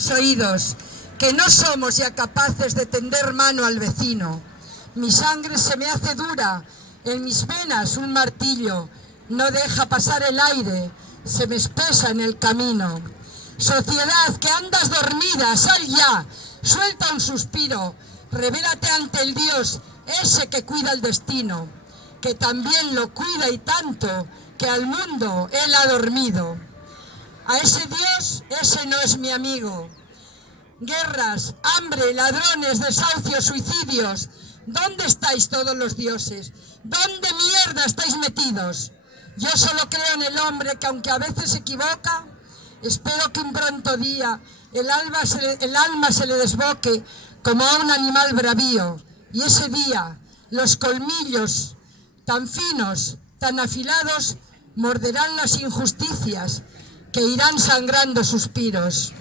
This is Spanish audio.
los oídos, que no somos ya capaces de tender mano al vecino. Mi sangre se me hace dura, en mis venas un martillo, no deja pasar el aire, se me espesa en el camino. Sociedad, que andas dormida, sal ya, suelta un suspiro, revélate ante el Dios, ese que cuida el destino, que también lo cuida y tanto, que al mundo él ha dormido. A ese Dios, ese no es mi amigo. Guerras, hambre, ladrones, desahucios, suicidios. ¿Dónde estáis todos los dioses? ¿Dónde mierda estáis metidos? Yo solo creo en el hombre que aunque a veces se equivoca, espero que un pronto día el alma se le desboque como a un animal bravío. Y ese día los colmillos tan finos, tan afilados, morderán las injusticias que irán sangrando suspiros.